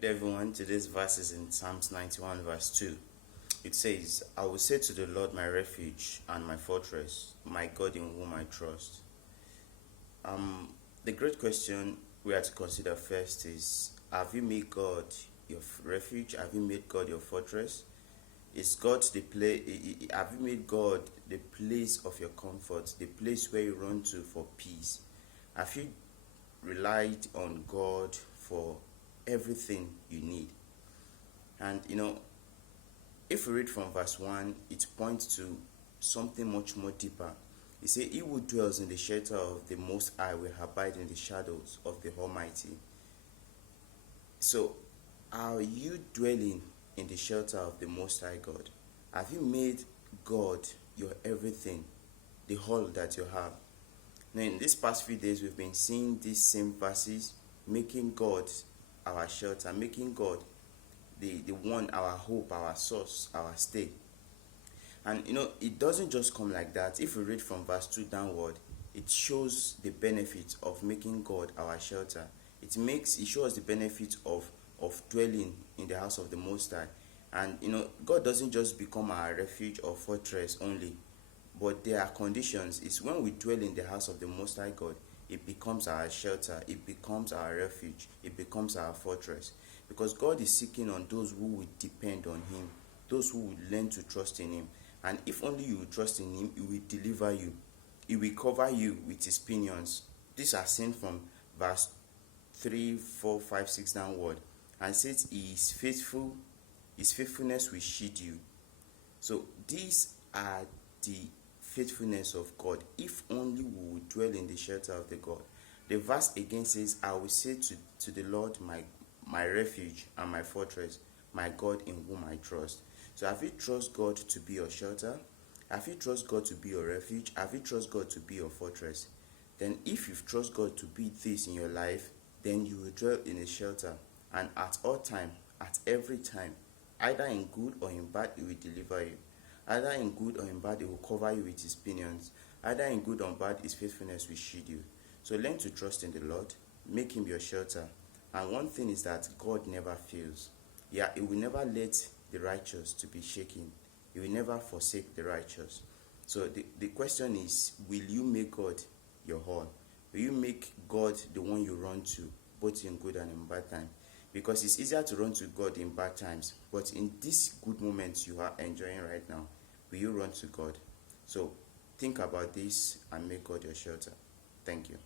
Good everyone, today's verse is in Psalms 91 verse 2. It says, I will say to the Lord my refuge and my fortress, my God in whom I trust. The great question we have to consider first is, have you made God your refuge? Have you made God your fortress? Is God have you made God the place of your comfort, the place where you run to for peace? Have you relied on God for everything you need? And if we read from verse 1, it points to something much more deeper. It says, he who dwells in the shelter of the Most High will abide in the shadows of the Almighty. So, are you dwelling in the shelter of the Most High God? Have you made God your everything, the whole that you have? Now, in these past few days, we've been seeing these same verses, making God our shelter, making God the one, our hope, our source, our stay. And it doesn't just come like that. If we read from verse 2 downward, it shows the benefit of making God our shelter. It shows the benefit of dwelling in the house of the Most High. And God doesn't just become our refuge or fortress only, but there are conditions. It's when we dwell in the house of the Most High God, it becomes our shelter, it becomes our refuge, it becomes our fortress. Because God is seeking on those who will depend on Him, those who will learn to trust in Him. And if only you will trust in Him, He will deliver you. He will cover you with His pinions. These are seen from verse 3, 4, 5, 6 downward. And says He is faithful, His faithfulness will shield you. So these are the faithfulness of God, if only we will dwell in the shelter of the God. The verse again says, I will say to the Lord my refuge and my fortress, my God in whom I trust. So have you trust God to be your shelter? Have you trust God to be your refuge? Have you trust God to be your fortress? Then if you trust God to be this in your life, then you will dwell in a shelter, and at all time, at every time, either in good or in bad, He will deliver you. Either in good or in bad, He will cover you with His pinions. Either in good or bad, His faithfulness will shield you. So learn to trust in the Lord. Make Him your shelter. And one thing is that God never fails. Yeah, He will never let the righteous to be shaken. He will never forsake the righteous. So the question is, will you make God your all? Will you make God the one you run to, both in good and in bad times? Because it's easier to run to God in bad times, but in these good moments you are enjoying right now, will you run to God? So think about this and make God your shelter. Thank you.